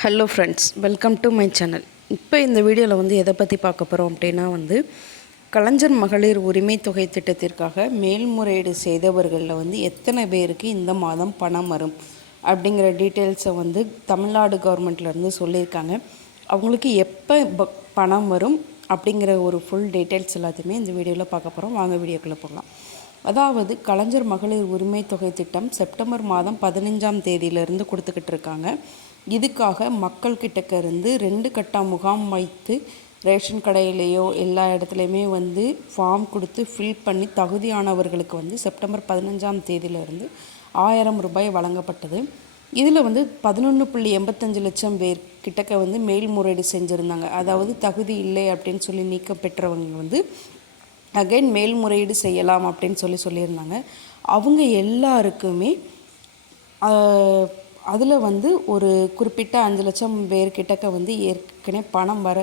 Hello friends, welcome to my channel. இப்போ இந்த வீடியோவில் வந்து எதை பற்றி பார்க்க போகிறோம் அப்படின்னா கலைஞர் மகளிர் உரிமை தொகை திட்டத்திற்காக மேல்முறையீடு செய்தவர்களில் எத்தனை பேருக்கு இந்த மாதம் பணம் வரும் அப்படிங்கிற டீட்டெயில்ஸை தமிழ்நாடு கவர்மெண்ட்லேருந்து சொல்லியிருக்காங்க. அவங்களுக்கு எப்போ பணம் வரும் அப்படிங்கிற ஒரு ஃபுல் டீட்டெயில்ஸ் எல்லாத்தையுமே இந்த வீடியோவில் பார்க்க போகிறோம். வாங்க வீடியோக்குள்ளே போகலாம். அதாவது கலைஞர் மகளிர் உரிமை தொகை திட்டம் செப்டம்பர் மாதம் 15ஆம் தேதியிலிருந்து கொடுத்துக்கிட்டு இருக்காங்க. இதுக்காக மக்கள்கிட்டக்க இருந்து 2 கட்டா முகாம் வைத்து ரேஷன் கடையிலேயோ எல்லா இடத்துலையுமே ஃபார்ம் கொடுத்து ஃபில் பண்ணி தகுதியானவர்களுக்கு செப்டம்பர் 15ஆம் தேதியிலிருந்து 1000 ரூபாய் வழங்கப்பட்டது. இதில் 11.85 லட்சம் பேர் கிட்டக்க மேல்முறையீடு செஞ்சுருந்தாங்க. அதாவது தகுதி இல்லை அப்படின்னு சொல்லி நீக்க பெற்றவங்க அகைன் மேல்முறையீடு செய்யலாம் அப்படின்னு சொல்லியிருந்தாங்க. அவங்க எல்லாருக்குமே அதில் ஒரு குறிப்பிட்ட 5 லட்சம் பேர்கிட்டக்க ஏற்கனவே பணம் வர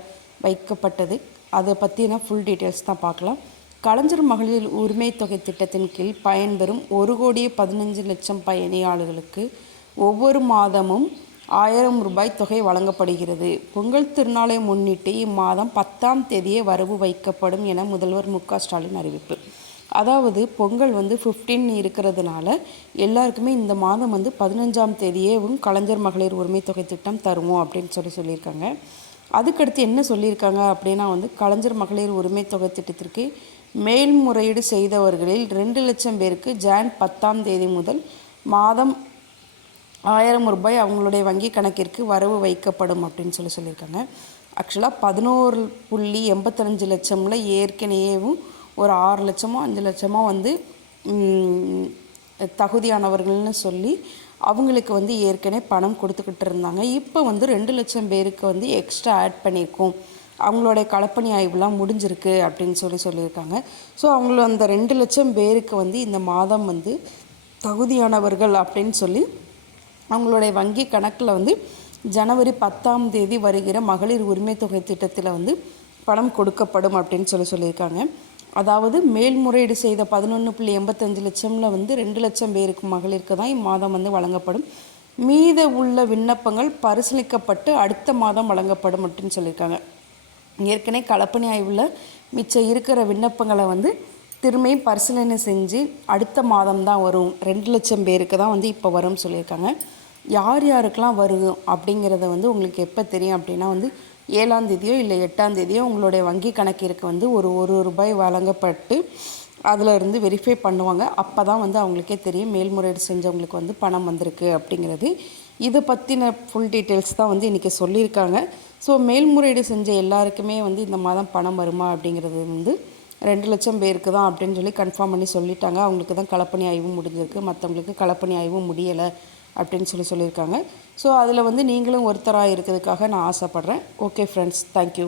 வைக்கப்பட்டது. அதை பற்றின ஃபுல் டீட்டெயில்ஸ் தான் பார்க்கலாம். கலைஞர் மகளிர் உரிமை தொகை திட்டத்தின் கீழ் பயன்பெறும் 1,15,00,000 பயணியாளர்களுக்கு ஒவ்வொரு மாதமும் 1000 ரூபாய் தொகை வழங்கப்படுகிறது. பொங்கல் திருநாளை முன்னிட்டு இம்மாதம் 10ஆம் தேதியே வரவு வைக்கப்படும் என முதல்வர் மு.க. ஸ்டாலின் அறிவிப்பு. அதாவது பொங்கல் 15 இருக்கிறதுனால எல்லாருக்குமே இந்த மாதம் 15ஆம் தேதியேவும் கலைஞர் மகளிர் உரிமை தொகை திட்டம் தருவோம் அப்படின்னு சொல்லியிருக்காங்க. அதுக்கடுத்து என்ன சொல்லியிருக்காங்க அப்படின்னா கலைஞர் மகளிர் உரிமை தொகை திட்டத்திற்கு மேல்முறையீடு செய்தவர்களில் 2 லட்சம் பேருக்கு ஜான் 10ஆம் தேதி முதல் மாதம் 1000 ரூபாய் அவங்களுடைய வங்கி கணக்கிற்கு வரவு வைக்கப்படும் அப்படின்னு சொல்லியிருக்காங்க. ஆக்சுவலாக 11.85 லட்சமில் ஏற்கனவேவும் ஒரு 6 லட்சமோ 5 லட்சமோ தகுதியானவர்கள்னு சொல்லி அவங்களுக்கு ஏற்கனவே பணம் கொடுத்துக்கிட்டு இருந்தாங்க. இப்போ 2 லட்சம் பேருக்கு எக்ஸ்ட்ரா ஆட் பண்ணியிருக்கோம், அவங்களுடைய களப்பணி ஆய்வுலாம் முடிஞ்சிருக்கு அப்படின்னு சொல்லியிருக்காங்க. ஸோ அவங்கள அந்த 2 லட்சம் பேருக்கு இந்த மாதம் தகுதியானவர்கள் அப்படின்னு சொல்லி அவங்களுடைய வங்கி கணக்கில் ஜனவரி 10ஆம் தேதி வருகிற மகளிர் உரிமை தொகை திட்டத்தில் பணம் கொடுக்கப்படும் அப்படின்னு சொல்லியிருக்காங்க. அதாவது மேல்முறையீடு செய்த 11.85 லட்சமில் 2 லட்சம் பேருக்கு மகளிருக்கு தான் இம்மாதம் வழங்கப்படும். மீத உள்ள விண்ணப்பங்கள் பரிசீலிக்கப்பட்டு அடுத்த மாதம் வழங்கப்படும் அப்படின்னு சொல்லியிருக்காங்க. ஏற்கனவே களப்பணி ஆய்வில் மிச்சம் இருக்கிற விண்ணப்பங்களை திரும்பியும் பரிசீலனை செஞ்சு அடுத்த மாதம் தான் வரும். 2 லட்சம் பேருக்கு தான் இப்போ வரும்னு சொல்லியிருக்காங்க. யார் யாருக்கெல்லாம் வரும் அப்படிங்கிறத உங்களுக்கு எப்போ தெரியும் அப்படின்னா 7ஆம் தேதியோ இல்லை 8ஆம் தேதியோ உங்களுடைய வங்கி கணக்கிற்கு ஒரு ரூபாய் வழங்கப்பட்டு அதில் இருந்து வெரிஃபை பண்ணுவாங்க. அப்போ தான் அவங்களுக்கே தெரியும் மேல்முறையீடு செஞ்சவங்களுக்கு பணம் வந்திருக்கு அப்படிங்கிறது. இதை பற்றின ஃபுல் டீட்டெயில்ஸ் தான் இன்றைக்கி சொல்லியிருக்காங்க. ஸோ மேல்முறையீடு செஞ்ச எல்லாருக்குமே இந்த மாதம் பணம் வருமா அப்படிங்கிறது 2 லட்சம் பேருக்கு தான் அப்படின்னு சொல்லி கன்ஃபார்ம் பண்ணி சொல்லிட்டாங்க. அவங்களுக்கு தான் களப்பணி ஆய்வும் முடிஞ்சிருக்கு, மற்றவங்களுக்கு களப்பணி ஆய்வும் முடியலை அப்படின்னு சொல்லியிருக்காங்க. ஸோ அதில் நீங்களும் ஒருத்தராக இருக்கிறதுக்காக நான் ஆசைப்பட்றேன். Okay friends, thank you.